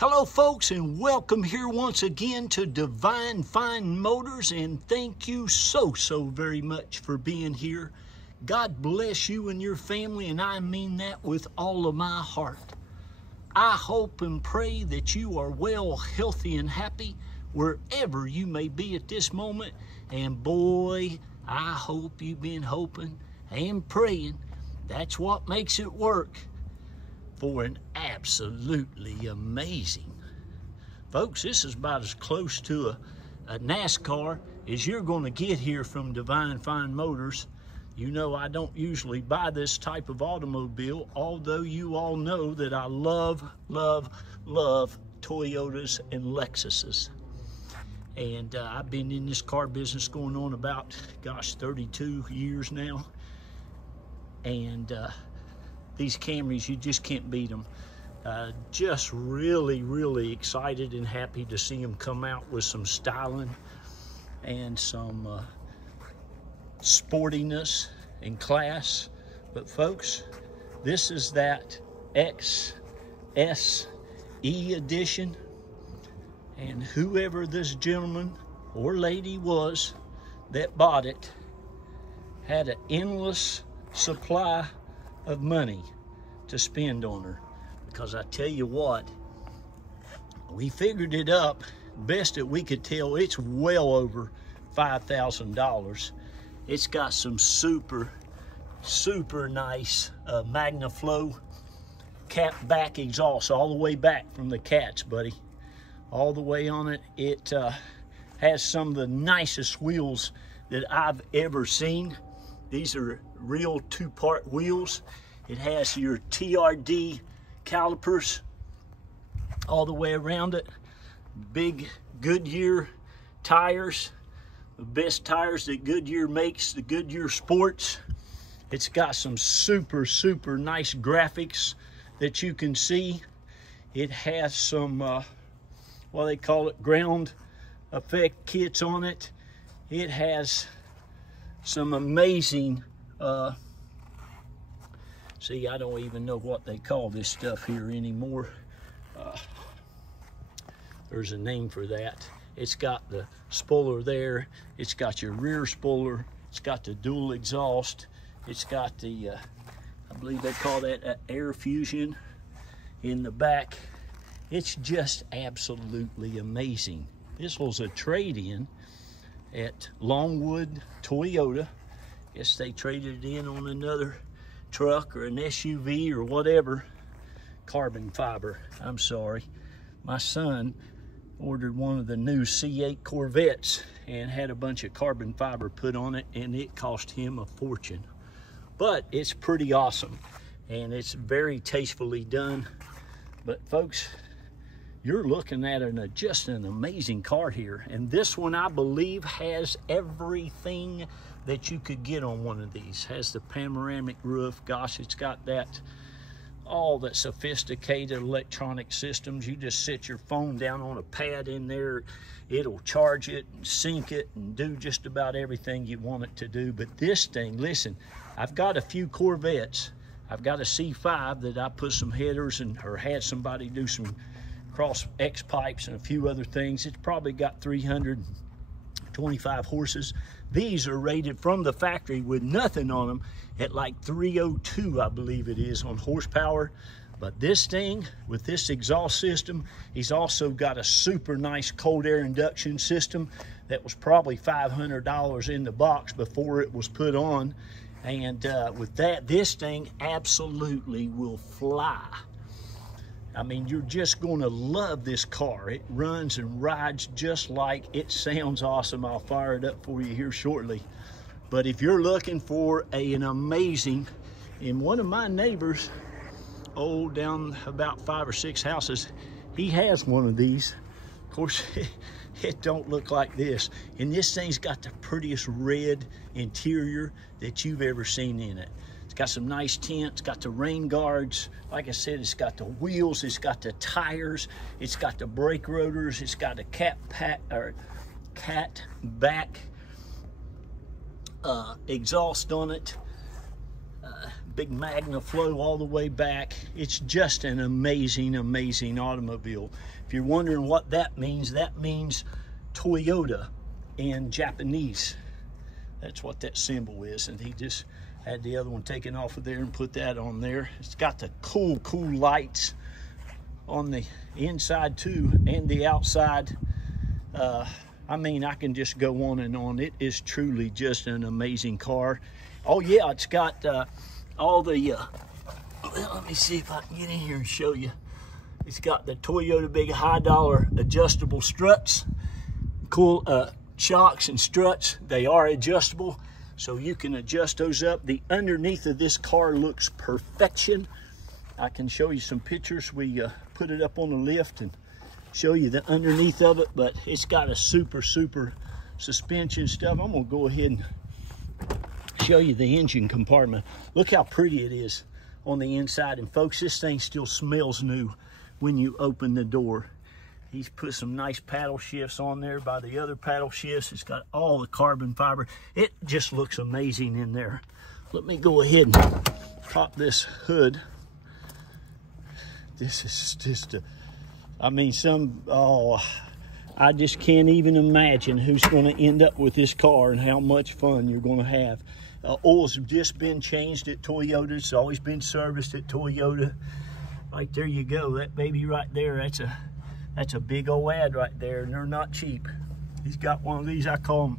Hello folks, and welcome here once again to Divine Fine Motors, and thank you so very much for being here. God bless you and your family, and I mean that with all of my heart. I hope and pray that you are well, healthy, and happy wherever you may be at this moment. And boy, I hope you've been hoping and praying. That's what makes it work. For an absolutely amazing. Folks, this is about as close to a NASCAR as you're going to get here from Divine Fine Motors. You know I don't usually buy this type of automobile, although you all know that I love Toyotas and Lexuses. And I've been in this car business going on about, gosh, 32 years now. And these Camrys, you just can't beat them. Just really excited and happy to see them come out with some styling and some sportiness and class. But folks, this is that Xse edition, and whoever this gentleman or lady was that bought it had an endless supply of money to spend on her, because I tell you what, we figured it up best that we could tell. It's well over $5,000. It's got some super nice MAGNA flow cap back exhaust all the way back from the cats, buddy, all the way on it. It has some of the nicest wheels that I've ever seen. These are real two-part wheels. It has your TRD calipers all the way around it. Big Goodyear tires, the best tires that Goodyear makes, the Goodyear Sports. It's got some super nice graphics that you can see. It has some, what they call it, ground effect kits on it. It has some amazing, see, I don't even know what they call this stuff here anymore. There's a name for that. It's got the spoiler there. It's got your rear spoiler. It's got the dual exhaust. It's got the, I believe they call that air fusion in the back. It's just absolutely amazing. This was a trade-in at Longwood Toyota. Guess they traded it in on another truck or an SUV or whatever. Carbon fiber, I'm sorry. My son ordered one of the new C8 Corvettes and had a bunch of carbon fiber put on it, and it cost him a fortune. But it's pretty awesome, and it's very tastefully done. But folks, you're looking at just an amazing car here. And this one, I believe, has everything that you could get on one of these. Has the panoramic roof. Gosh, it's got that, all that sophisticated electronic systems. You just sit your phone down on a pad in there. It'll charge it and sync it and do just about everything you want it to do. But this thing, listen, I've got a few Corvettes. I've got a C5 that I put some headers or had somebody do some cross X pipes and a few other things. It's probably got 325 horses. These are rated from the factory with nothing on them at like 302, I believe it is, on horsepower. But this thing, with this exhaust system, he's also got a super nice cold air induction system that was probably $500 in the box before it was put on. And with that, this thing absolutely will fly. I mean, you're just going to love this car. It runs and rides just like it sounds awesome. I'll fire it up for you here shortly. But if you're looking for an amazing, in one of my neighbors, down about 5 or 6 houses, he has one of these. Of course, it don't look like this. And this thing's got the prettiest red interior that you've ever seen in it. It's got some nice tint, it's got the rain guards. Like I said, it's got the wheels, it's got the tires, it's got the brake rotors, it's got a cat back exhaust on it. big MAGNA flow all the way back. It's just an amazing, amazing automobile. If you're wondering what that means Toyota in Japanese. That's what that symbol is. And he just had the other one taken off of there and put that on there. It's got the cool lights on the inside too and the outside. I mean, I can just go on and on. It is truly just an amazing car. Oh yeah, it's got all the, let me see if I can get in here and show you. It's got the Toyota big high dollar adjustable struts. Cool shocks and struts. They are adjustable, so you can adjust those up. The underneath of this car looks perfection. I can show you some pictures. We put it up on the lift and show you the underneath of it, but it's got a super suspension stuff. I'm gonna go ahead and show you the engine compartment. Look how pretty it is on the inside. And folks, this thing still smells new when you open the door. He's put some nice paddle shifts on there by the other paddle shifts. It's got all the carbon fiber. It just looks amazing in there. Let me go ahead and pop this hood. This is just a, I mean, I just can't even imagine who's going to end up with this car and how much fun you're going to have. Oil's just been changed at Toyota. It's always been serviced at Toyota. Right there you go. That baby right there, that's a big old ad right there, and they're not cheap. He's got one of these, I call them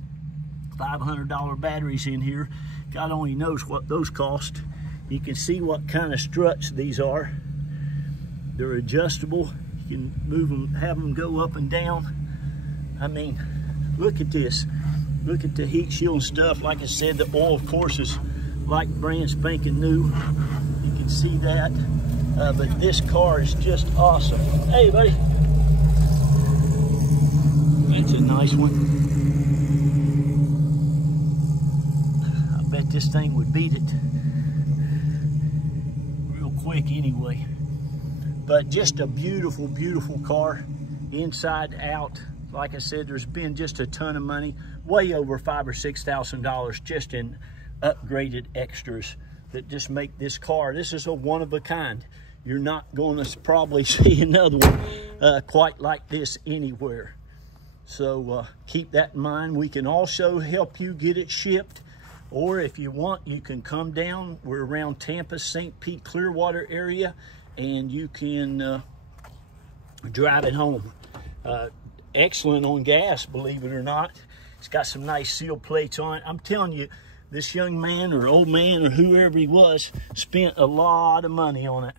$500 batteries in here. God only knows what those cost. You can see what kind of struts these are. They're adjustable. You can move them, have them go up and down. I mean, look at this. Look at the heat shield and stuff. Like I said, the oil, of course, is like brand spanking new. You can see that. But this car is just awesome. Hey, buddy. That's a nice one. I bet this thing would beat it real quick anyway. But just a beautiful, beautiful car, inside out. Like I said, there's been just a ton of money, way over $5,000 or $6,000 just in upgraded extras that just make this car. This is a one of a kind. You're not going to probably see another one quite like this anywhere. So keep that in mind. We can also help you get it shipped, or if you want, you can come down. We're around Tampa, St. Pete, Clearwater area, and you can drive it home. Excellent on gas, believe it or not. It's got some nice seal plates on it. I'm telling you, this young man or old man or whoever he was spent a lot of money on it.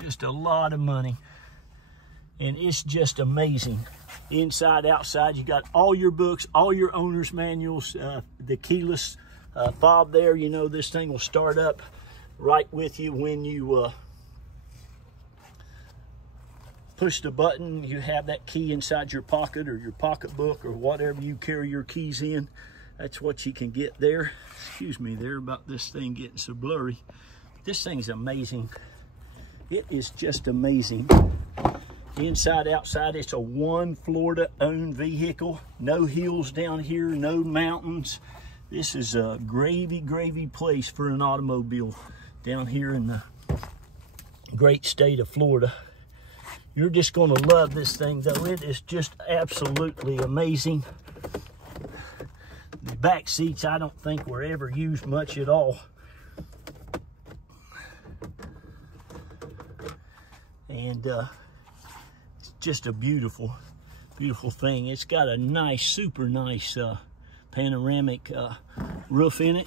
Just a lot of money. And it's just amazing. Inside, outside, you got all your books, all your owner's manuals, the keyless fob there. You know, this thing will start up right with you when you push the button. You have that key inside your pocket or your pocketbook or whatever you carry your keys in. That's what you can get there. Excuse me there about this thing getting so blurry. This thing's amazing. It is just amazing. Inside, outside, it's a one Florida-owned vehicle. No hills down here, no mountains. This is a gravy, gravy place for an automobile down here in the great state of Florida. You're just going to love this thing, though. It is just absolutely amazing. The back seats, I don't think were ever used much at all. And it's just a beautiful, beautiful thing. It's got a nice, super nice panoramic roof in it.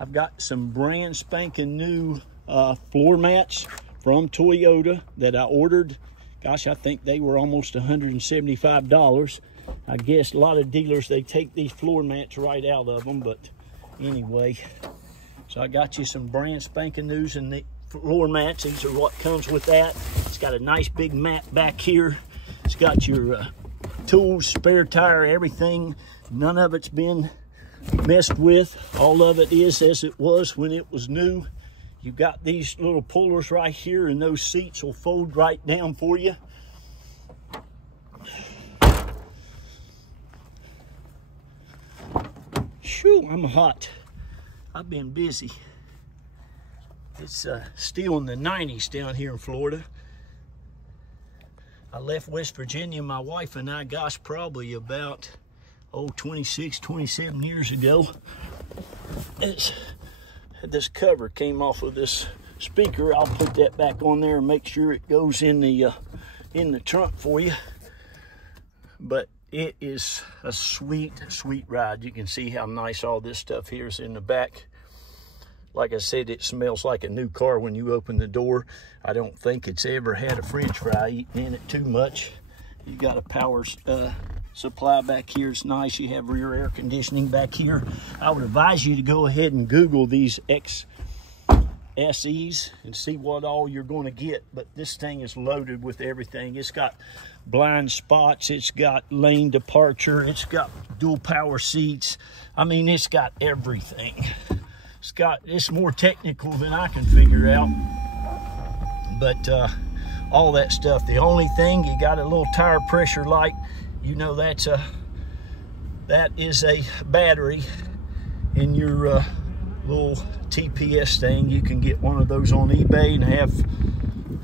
I've got some brand spanking new floor mats from Toyota that I ordered. Gosh, I think they were almost $175. I guess a lot of dealers, they take these floor mats right out of them, but anyway. So I got you some brand spanking news and the floor mats. These are what comes with that. It's got a nice big mat back here. It's got your tools, spare tire, everything. None of it's been messed with. All of it is as it was when it was new. You've got these little pullers right here, and those seats will fold right down for you. Shoo, I'm hot. I've been busy. It's still in the 90s down here in Florida. I left West Virginia, my wife and I, gosh, probably about, 26, 27 years ago. This cover came off of this speaker. I'll put that back on there and make sure it goes in the trunk for you. But it is a sweet, sweet ride. You can see how nice all this stuff here is in the back. Like I said, it smells like a new car when you open the door. I don't think it's ever had a French fry eaten in it too much. You got a power supply back here. It's nice. You have rear air conditioning back here. I would advise you to go ahead and Google these Xse's and see what all you're going to get. But this thing is loaded with everything. It's got blind spots. It's got lane departure. It's got dual power seats. I mean, it's got everything. It's more technical than I can figure out. But all that stuff. The only thing, you got a little tire pressure light. You know that is a battery in your little TPS thing. You can get one of those on eBay and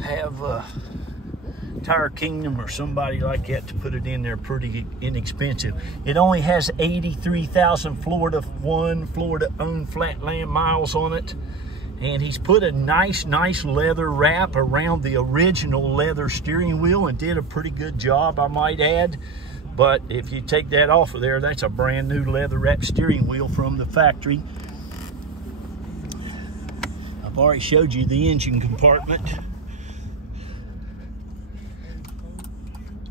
have Tire Kingdom or somebody like that to put it in there. Pretty inexpensive. It only has 83,000 Florida-owned flatland miles on it. And he's put a nice leather wrap around the original leather steering wheel and did a pretty good job, I might add. But if you take that off of there, that's a brand new leather wrap steering wheel from the factory. I've already showed you the engine compartment.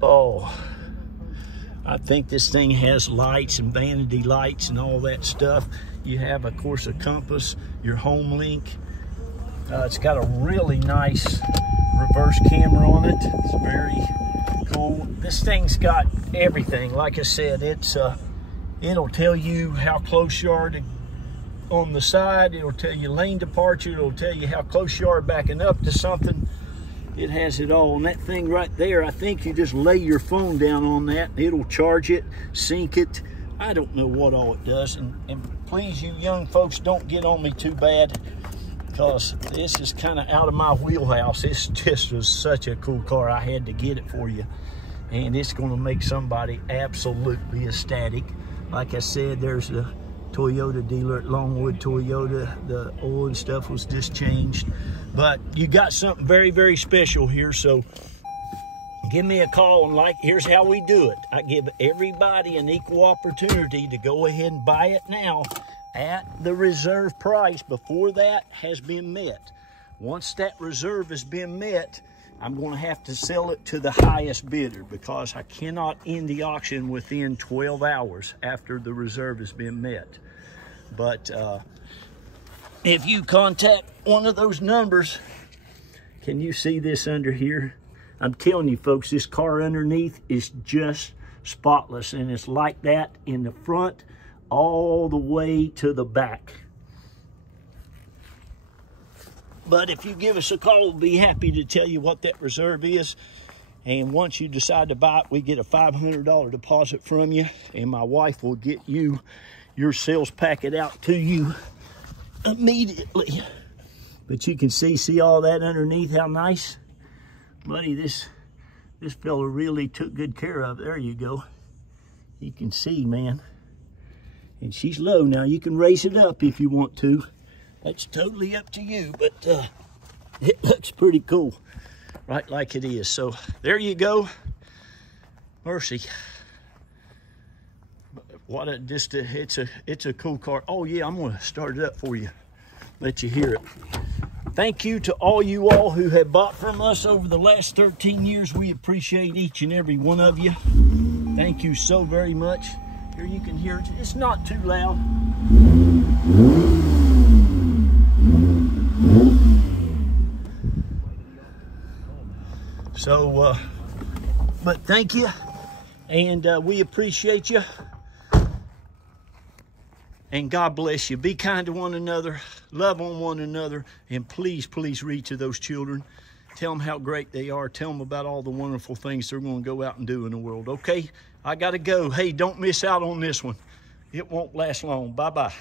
Oh, I think this thing has lights and vanity lights and all that stuff. You have, of course, a compass, your home link. It's got a really nice reverse camera on it. It's very cool. This thing's got everything. Like I said, it'll tell you how close you are on the side. It'll tell you lane departure. It'll tell you how close you are backing up to something. It has it all. And that thing right there, I think you just lay your phone down on that. It'll charge it, sync it. I don't know what all it does. And please, you young folks, don't get on me too bad, because this is kind of out of my wheelhouse. This just was such a cool car. I had to get it for you. And it's going to make somebody absolutely ecstatic. Like I said, there's the Toyota dealer at Longwood Toyota. The oil and stuff was just changed. But you got something very, very special here. So give me a call, and here's how we do it. I give everybody an equal opportunity to go ahead and buy it now at the reserve price before that has been met. Once that reserve has been met, I'm going to have to sell it to the highest bidder, because I cannot end the auction within 12 hours after the reserve has been met. But if you contact one of those numbers, can you see this under here? I'm telling you folks, this car underneath is just spotless, and it's like that in the front all the way to the back. But if you give us a call, we'll be happy to tell you what that reserve is. And once you decide to buy it, we get a $500 deposit from you, and my wife will get you your sales packet out to you immediately. But you can see all that underneath, how nice. Buddy, this fella really took good care of. There you go. You can see, man. And she's low now. You can raise it up if you want to. That's totally up to you, but it looks pretty cool, right like it is. So there you go. Mercy. What a it's a cool car. Oh yeah, I'm gonna start it up for you. Let you hear it. Thank you to all you all who have bought from us over the last 13 years. We appreciate each and every one of you. Thank you so very much. Here you can hear it. It's not too loud. So, but thank you, and we appreciate you, and God bless you. Be kind to one another, love on one another, and please, please read to those children. Tell them how great they are. Tell them about all the wonderful things they're going to go out and do in the world, okay? I got to go. Hey, don't miss out on this one. it won't last long. Bye-bye.